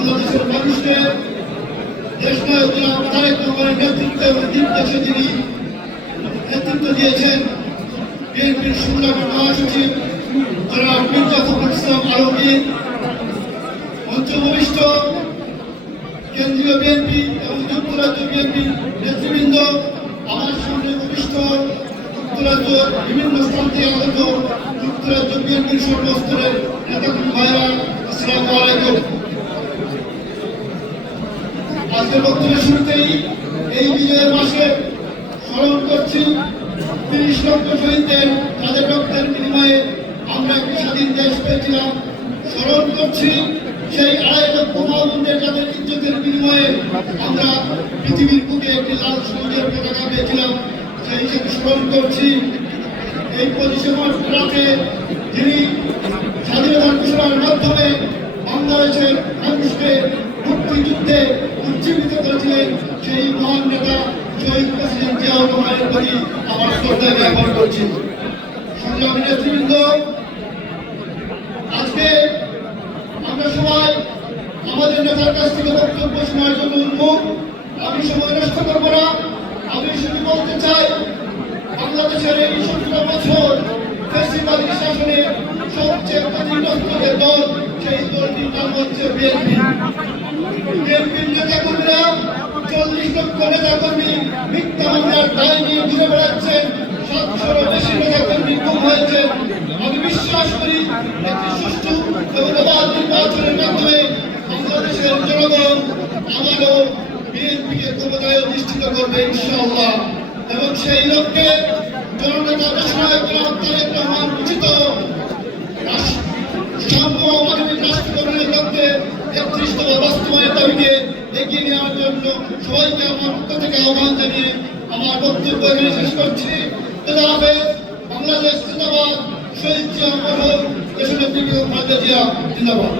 বাংলাদেশের মানুষকে দেশ নায়ক জনাব তারেক রহমানের নেতৃত্বে এবং নির্দেশে যিনি নেতৃত্ব দিয়েছেন বিএনপির সংগ্রামী মহাসচিব জনাব মির্জা ফখরুল ইসলাম আলমগীর মঞ্চভূমিষ্ঠ কেন্দ্রীয় বিএনপি এবং যুক্তরাজ্য বিএনপি নেতৃবৃন্দ আমার সামনে ভূমিষ্ঠ যুক্তরাজ্য বিভিন্ন স্থান থেকে আগত যুক্তরাজ্য বিএনপির সর্বস্তরের নেতাকর্মী ভাইরা, আসসালামু আলাইকুম। আজকের বক্তব্যের শুরুতেই এই বিজয়ের মাসে স্মরণ করছি, তিরিশ লক্ষ শহীদদের, তাদের রক্তের বিনিময়ে আমরা একটি স্বাধীন দেশ পেয়েছিলাম। স্মরণ করছি সেই আড়াই লক্ষ মাহবুবদের যাদের ইজ্জতের বিনিময়ে আমরা পৃথিবীর বুকে একটি লাল সবুজের পতাকা পেয়েছিলাম। সেই হিসেবে স্মরণ করছি, এই মার্চ রাতে যিনি স্বাধীনতা ঘোষণার মাধ্যমে বাংলাদেশের মানুষকে মুক্তিযুদ্ধে উজ্জীবিত করেছিলেন সেই মহান নেতা শহীদ প্রেসিডেন্ট জিয়াউর রহমানের প্রতি আমার শ্রদ্ধা জ্ঞাপন করছি। সংগ্রামী আজকে আমরা সবাই আমাদের নেতার কাছ থেকে বক্তব্য শোনার জন্য উন্মুখ আমি সময় নষ্ট করব না। আমি শুধু বলতে চাই, বাংলাদেশের এই সতেরো বছর ফেসিবাদী শাসনে সবচেয়ে ক্ষতিগ্রস্ত যে দল, সেই দলটির নাম হচ্ছে বিএনপি বিএনপির নেতা কর্মীরা চল্লিশ লক্ষ নেতা কর্মী মিথ্যা মামলার দায় সাতশোরও বেশি বিশ্বাস করি একটি সুষ্ঠু এবং নির্বাচনের মাধ্যমে বাংলাদেশের জনগণ আবারও বিএনপিকে ক্ষমতায় অধিষ্ঠিত করবে ইনশাআল্লাহ। এবং সেই লক্ষ্যে জননেতা উচিত সাম্য দাবিকে এগিয়ে নেওয়ার জন্য সবাইকে আমার পক্ষ থেকে আহ্বান জানিয়ে আমার বক্তব্য এখানে শেষ করছি হাফেজ বাংলাদেশ জিন্দাবাদ শহীদ জিয়া হোক দেশনেত্রী বেগম খালেদা জিয়া জিন্দাবাদ